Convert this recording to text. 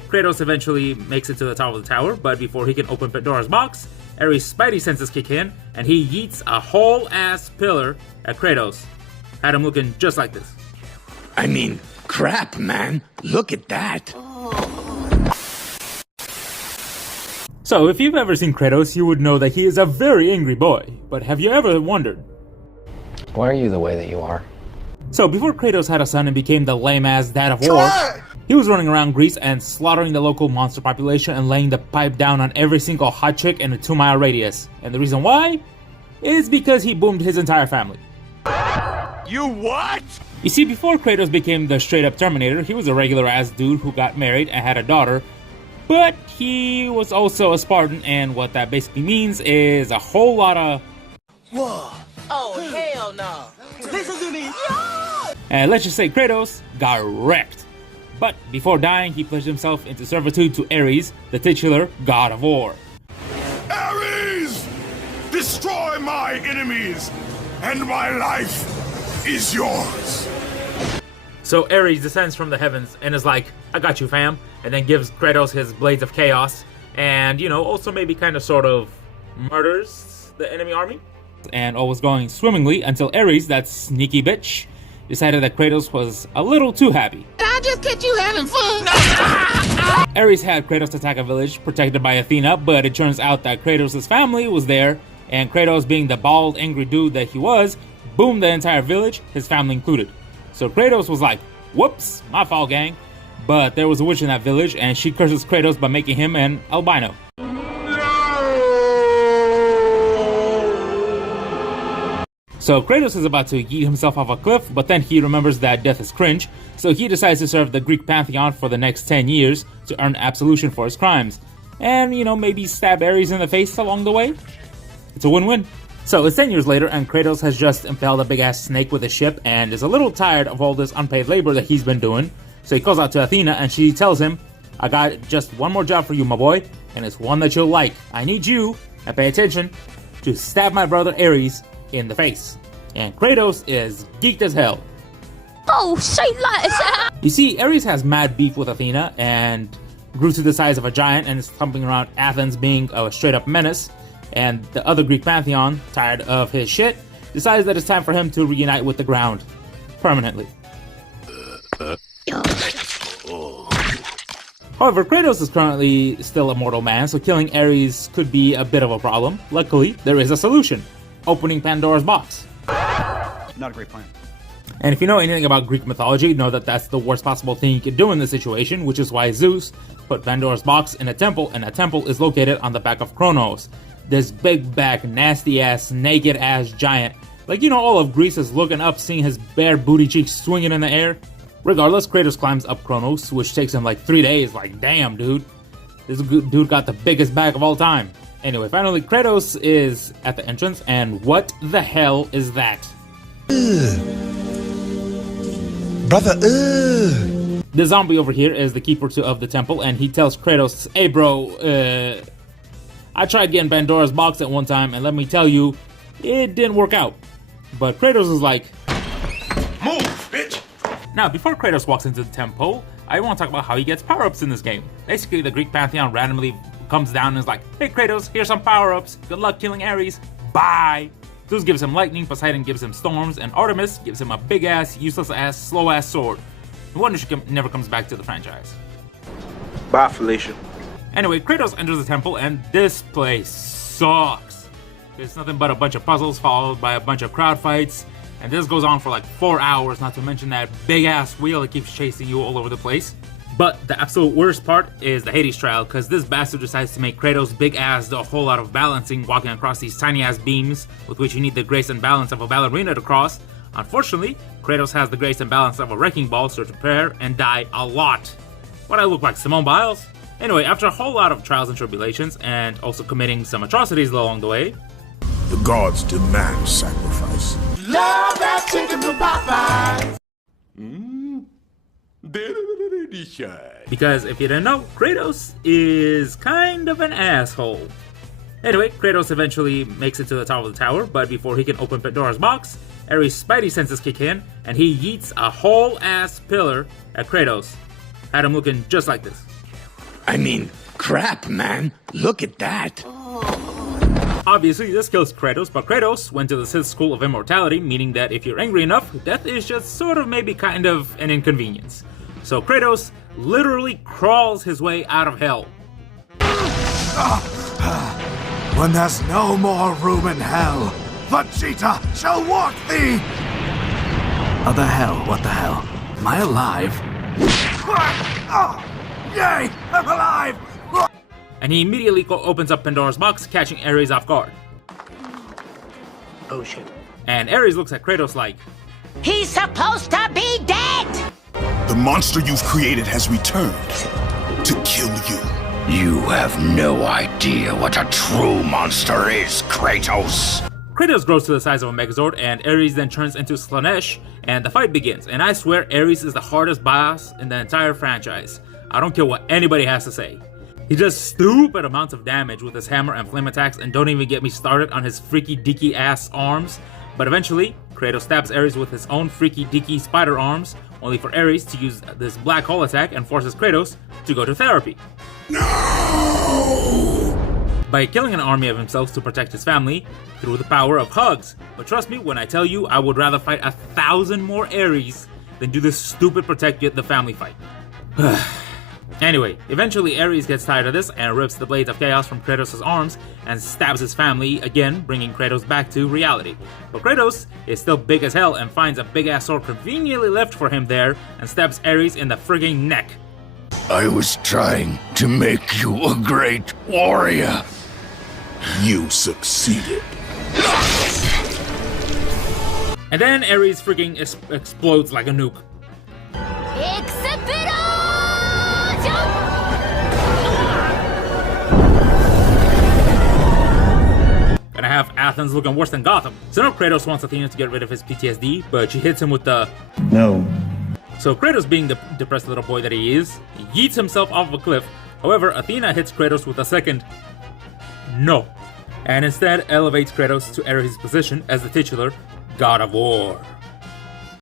Anyway, Kratos eventually makes it to the top of the tower, but before he can open Pandora's box, Ares' spidey senses kick in, and he yeets a whole-ass pillar at Kratos. Had him looking just like this. I mean, crap, man. Look at that. So, if you've ever seen Kratos, you would know that he is a very angry boy. But have you ever wondered, why are you the way that you are? So, before Kratos had a son and became the lame-ass dad of war, he was running around Greece and slaughtering the local monster population and laying the pipe down on every single hot chick in a 2-mile radius. And the reason why? Is because he boomed his entire family. You what? You see, before Kratos became the straight-up Terminator, he was a regular-ass dude who got married and had a daughter. But he was also a Spartan, and what that basically means is a whole lot of... Whoa. Oh, hell no. Listen to me. And let's just say Kratos got wrecked. But before dying, he pledged himself into servitude to Ares, the titular god of war. Ares! Destroy my enemies, and my life is yours. So Ares descends from the heavens and is like, I got you, fam, and then gives Kratos his blades of chaos, and, you know, also maybe kind of sort of murders the enemy army. And all was going swimmingly until Ares, that sneaky bitch, decided that Kratos was a little too happy. I just catch you having fun. Ares had Kratos attack a village protected by Athena, but it turns out that Kratos' family was there, and Kratos, being the bald, angry dude that he was, boomed the entire village, his family included. So Kratos was like, whoops, my fault, gang. But there was a witch in that village, and she curses Kratos by making him an albino. So Kratos is about to yeet himself off a cliff, but then he remembers that death is cringe, so he decides to serve the Greek pantheon for the next 10 years to earn absolution for his crimes. And, you know, maybe stab Ares in the face along the way. It's a win-win. So it's 10 years later, and Kratos has just impaled a big-ass snake with a ship and is a little tired of all this unpaid labor that he's been doing. So he calls out to Athena, and she tells him, I got just one more job for you, my boy, and it's one that you'll like. I need you, and pay attention, to stab my brother Ares in the face. And Kratos is geeked as hell. Oh, say less! You see, Ares has mad beef with Athena and grew to the size of a giant and is thumping around Athens being a straight-up menace. And the other Greek pantheon, tired of his shit, decides that it's time for him to reunite with the ground. Permanently. However, Kratos is currently still a mortal man, so killing Ares could be a bit of a problem. Luckily, there is a solution. Opening Pandora's box. Not a great plan. And if you know anything about Greek mythology, you know that that's the worst possible thing you could do in this situation, which is why Zeus put Pandora's box in a temple, and a temple is located on the back of Kronos. This big back, nasty ass, naked ass giant. Like, you know, all of Greece is looking up, seeing his bare booty cheeks swinging in the air. Regardless, Kratos climbs up Kronos, which takes him like 3 days. Like, damn, dude. This dude got the biggest back of all time. Anyway, finally, Kratos is at the entrance, and what the hell is that? Brother, The zombie over here is the keeper of the temple, and he tells Kratos, hey bro, I tried getting Pandora's box at one time, and let me tell you, it didn't work out. But Kratos is like, Move, bitch! Now, before Kratos walks into the temple, I want to talk about how he gets power-ups in this game. Basically, the Greek pantheon randomly comes down and is like, hey Kratos, here's some power-ups, good luck killing Ares, bye! Zeus gives him lightning, Poseidon gives him storms, and Artemis gives him a big-ass, useless-ass, slow-ass sword. No wonder she never comes back to the franchise. Bye, Felicia. Anyway, Kratos enters the temple, and this place sucks. It's nothing but a bunch of puzzles followed by a bunch of crowd fights, and this goes on for like 4 hours, not to mention that big-ass wheel that keeps chasing you all over the place. But the absolute worst part is the Hades trial, because this bastard decides to make Kratos big-ass do a whole lot of balancing, walking across these tiny-ass beams, with which you need the grace and balance of a ballerina to cross. Unfortunately, Kratos has the grace and balance of a wrecking ball, so to prepare and die a lot. What, I look like Simone Biles? Anyway, after a whole lot of trials and tribulations, and also committing some atrocities along the way, The gods demand sacrifice. Love that chicken from Popeyes. because if you didn't know, Kratos is kind of an asshole. Anyway, Kratos eventually makes it to the top of the tower, but before he can open Pandora's box, Ares' spidey senses kick in, and he yeets a whole-ass pillar at Kratos. Had him looking just like this. I mean, crap, man. Look at that. Obviously, this kills Kratos, but Kratos went to the Sith School of Immortality, meaning that if you're angry enough, death is just sort of maybe kind of an inconvenience. So Kratos literally crawls his way out of hell. When there's no more room in hell, Vegeta shall walk thee! Oh, the hell? What the hell? Am I alive? Yay! I'm alive! And he immediately opens up Pandora's box, catching Ares off guard. Oh shit. And Ares looks at Kratos like, He's supposed to be dead! The monster you've created has returned to kill you. You have no idea what a true monster is, Kratos. Kratos grows to the size of a Megazord, and Ares then turns into Slanesh, and the fight begins. And I swear Ares is the hardest boss in the entire franchise. I don't care what anybody has to say. He does stupid amounts of damage with his hammer and flame attacks, and don't even get me started on his freaky deaky ass arms. But eventually, Kratos stabs Ares with his own freaky deaky spider arms, only for Ares to use this black hole attack and forces Kratos to go to therapy. No! By killing an army of himself to protect his family through the power of hugs. But trust me when I tell you, I would rather fight 1,000 more Ares than do this stupid protect the family fight. Anyway, eventually Ares gets tired of this and rips the Blades of Chaos from Kratos' arms and stabs his family again, bringing Kratos back to reality. But Kratos is still big as hell and finds a big-ass sword conveniently left for him there and stabs Ares in the frigging neck. I was trying to make you a great warrior. You succeeded. And then Ares frigging explodes like a nuke. Gonna have Athens looking worse than Gotham. So now Kratos wants Athena to get rid of his PTSD, but she hits him with the No. So Kratos, being the depressed little boy that he is, yeets himself off of a cliff. However, Athena hits Kratos with a second no, and instead elevates Kratos to Ares' position as the titular God of War.